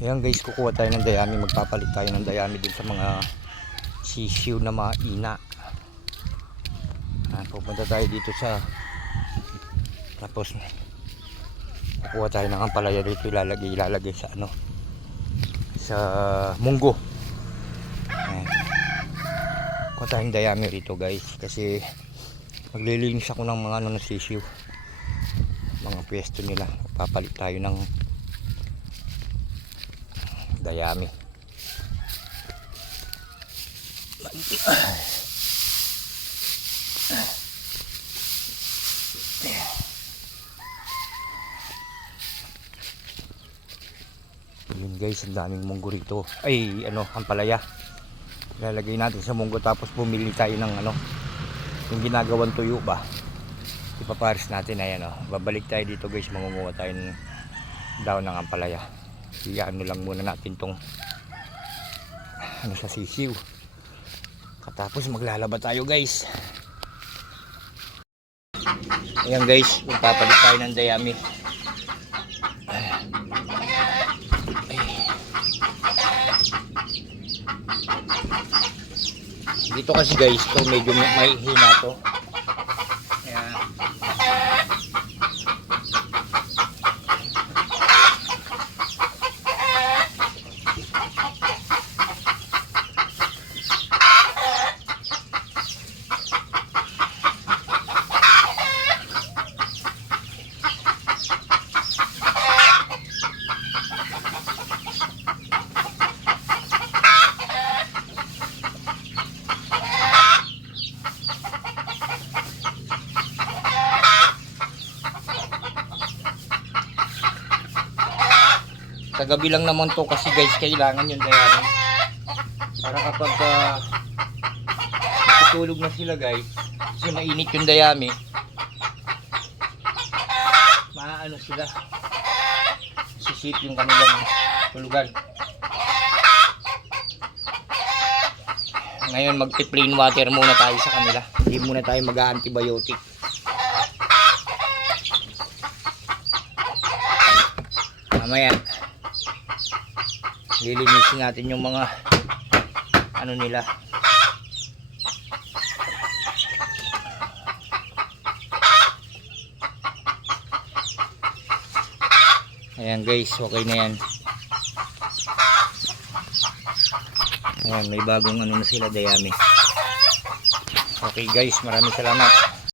Ayan guys, kukuha tayo ng dayami. Magpapalit tayo ng dayami dun sa mga sisiw na maina. Pupunta tayo dito sa, tapos kukuha tayo ng ampalaya dito. Ilalagay sa ano, sa munggo. Kuha tayo ng dayami rito guys, kasi maglilinis ako ng mga ano na sisiw, mga pwesto nila. Papalit tayo ng dayami. Yun guys, ang daming munggo rito. Ay ano, ampalaya. Lalagay natin sa munggo, tapos bumili tayo ng ano, yung ginagawang tuyo ba, ipapares natin. Ayan o, babalik tayo dito guys, mangunguha tayo ng daon ng ampalaya. Ano lang muna natin tong ano sa sisiw, katapos maglalaba tayo guys. Ayan guys, magpapalit tayo ng dayami. Dito kasi guys, to medyo may hina to. Ayan. Kagabi lang naman to kasi guys, kailangan yun dayami para kapag tutulog na sila guys, kasi mainit yung dayami, maaano sila, sisip yung kanilang tulugan. Ngayon magpi-plain water muna tayo sa kanila, hindi muna tayo mag-antibiotic. Mamaya lilinisin natin yung mga ano nila. Ayan guys, okay na yan. Ayan, may bagong ano na sila, dayami. Okay guys, maraming salamat.